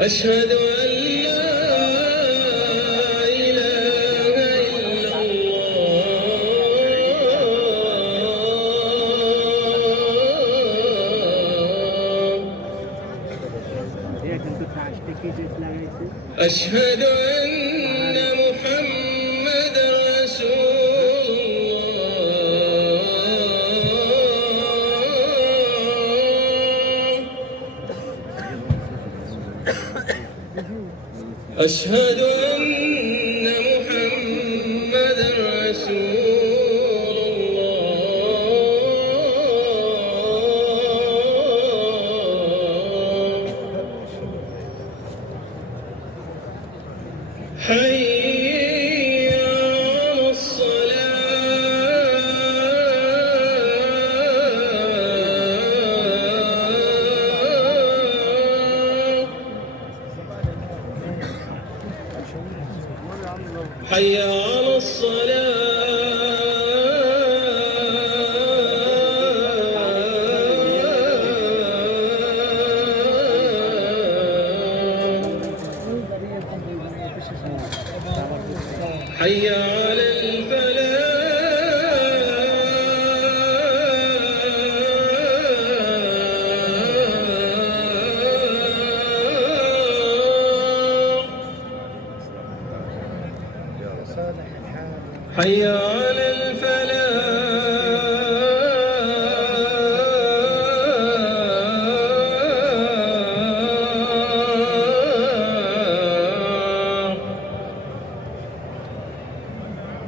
أشهد أن لا إله إلا الله. أشهد أن محمدا رسول الله. أشهد أن محمدا رسول الله. حي على الصلاة. حي على الصلاة. حي على الفلاح. حي على الفلاح.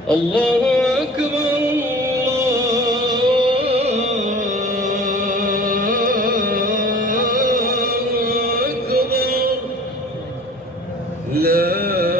الله أكبر الله أكبر لا